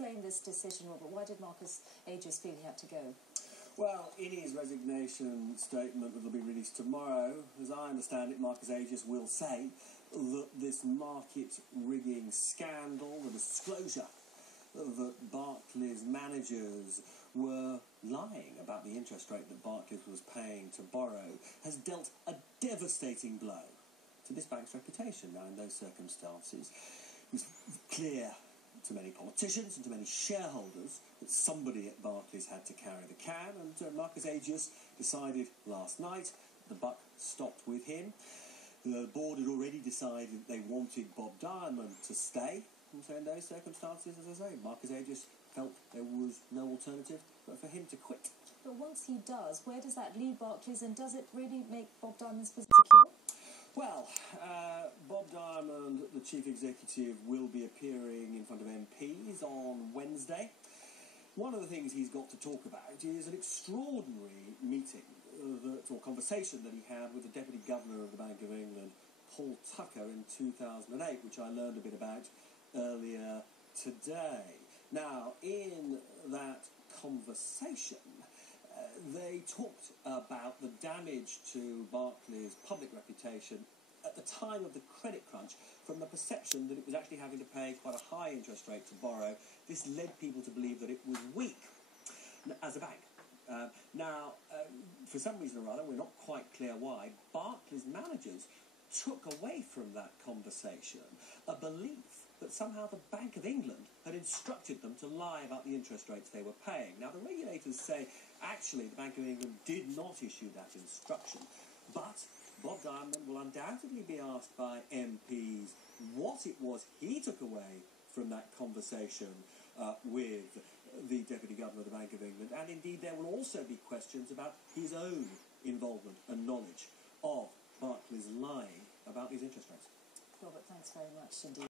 explain this decision, Robert? Why did Marcus Agius feel he had to go? Well, in his resignation statement that will be released tomorrow, as I understand it, Marcus Agius will say that this market rigging scandal, the disclosure that Barclays managers were lying about the interest rate that Barclays was paying to borrow, has dealt a devastating blow to this bank's reputation. Now, in those circumstances, it was clear to many politicians and to many shareholders that somebody at Barclays had to carry the can, and Marcus Agius decided last night the buck stopped with him. The board had already decided that they wanted Bob Diamond to stay, and so in those circumstances, as I say, Marcus Agius felt there was no alternative but for him to quit. But once he does, where does that leave Barclays, and does it really make Bob Diamond's position secure? Well, Bob Diamond, the chief executive, will be appearing in front of MPs on Wednesday. One of the things he's got to talk about is an extraordinary meeting or conversation that he had with the Deputy Governor of the Bank of England, Paul Tucker, in 2008, which I learned a bit about earlier today. Now, in that conversation, they talked about the damage to Barclays' public reputation at the time of the credit crunch from the perception that it was actually having to pay quite a high interest rate to borrow. This led people to believe that it was weak as a bank. For some reason or other, we're not quite clear why, Barclays managers took away from that conversation a belief that somehow the Bank of England had instructed them to lie about the interest rates they were paying. Now, the regulators say, actually, the Bank of England did not issue that instruction, but Bob Diamond will undoubtedly be asked by MPs what it was he took away from that conversation with the Deputy Governor of the Bank of England, and indeed there will also be questions about his own involvement and knowledge of Barclays lying about these interest rates. Robert, thanks very much indeed.